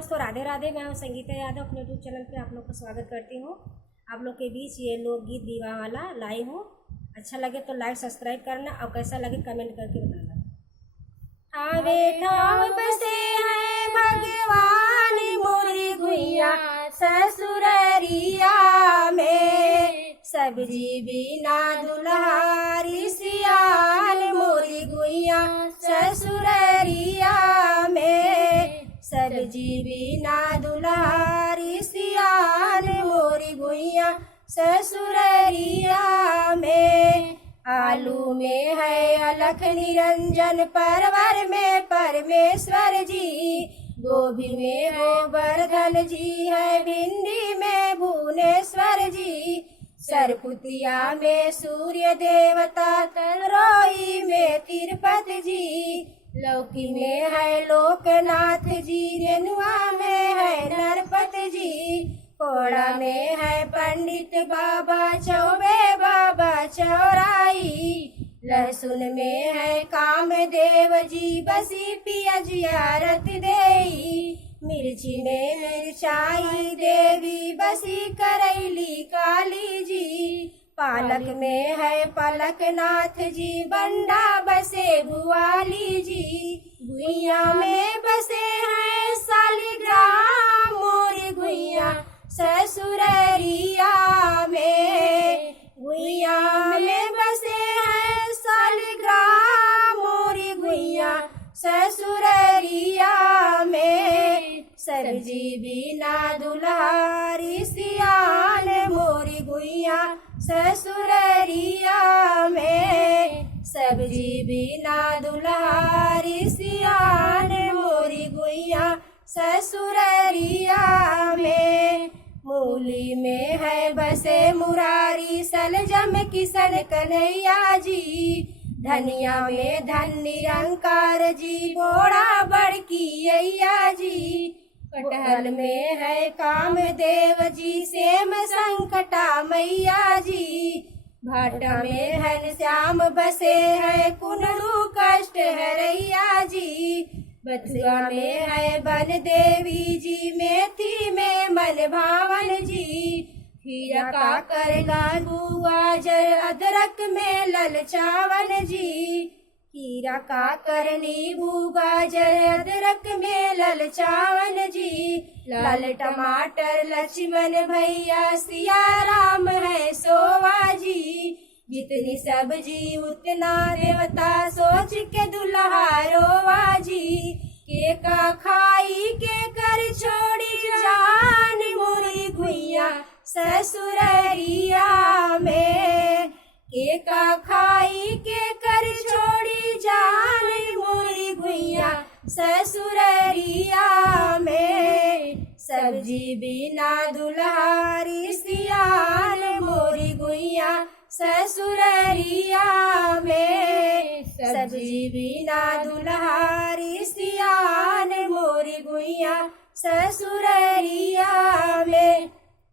दोस्तों, राधे राधे। मैं हूँ संगीता यादव, अपने यूट्यूब चैनल पे आप लोग का स्वागत करती हूँ। आप लोग के बीच ये लोकगीत दीवा वाला लाई हूँ। अच्छा लगे तो लाइक सब्सक्राइब करना और कैसा लगे कमेंट करके बताना। ठावे ठाव बसे हैं भगवान मोरी गुइया ससुररिया में, सब्जी बिना दुल्हारी सियाल मोरी गुइया ससुररिया में, सब्जी बिना दुल्हारी सियाल मोरी गुइया ससुररिया में। आलू में है अलख निरंजन, परवर में परमेश्वर जी, गोभी में गोवर्धन जी है, भिंडी में भुवनेश्वर जी, सरपुतिया में सूर्य देवता, तरोई में तिरुपति जी, लौकी में है लोकनाथ जी, रेनुआ में है नरपत जी, कोड़ा में है पंडित बाबा, चौबे बाबा चौराई, लहसुन में है कामदेव जी, बसी पिया जियारत देई, मिर्ची में मिर्चाई देवी, बसी करैली काली जी, पालक में है पलकनाथ जी, बंडा बसे भुआली जी, गुइया में बसे हैं शालिग्राम मोरी गुइया ससुररिया में, गुइया में बसे हैं शालिग्राम मोरी गुइया ससुररिया में, सब्जी बिना दुल्हारी सियाल मोरी गुइया ससुररिया में, सब्जी बिना दुल्हारी सियाल मोरी गुइया ससुररिया में। मूली में है बसे मुरारी, सलजम किशन कन्हैया जी, धनिया में धन निरंकार जी, बोड़ा बड़की अय्या जी, कटहल में है कामदेव जी, सेम संकटा मैया जी, भाटा में है श्याम बसे है, कुनरू कष्ट हरैया जी, बथुआ में है बन देवी जी, मेथी में मन भावन जी, खीरा काकर लालू गाजर, अदरक में ललचावन जी, खीरा काकर नींबू गाजर, अदरक में ललचावन जी, लाल टमाटर लक्ष्मण भैया, सिया राम है सोवा जी, जितनी सब्जी उतना देवता, सोच के दुल्हा रोवा जी, के का खाई के कर छोड़ी जान मोरी गुइया ससुररिया में, के का खाई के कर छोड़ी जान मोरी गुइया ससुररिया में, सब्जी बिना दुल्हारी सियाल मोरी गुइया ससुररिया में, सब्जी बिना दुल्हारी सियाल मोरी गुइया ससुररिया में।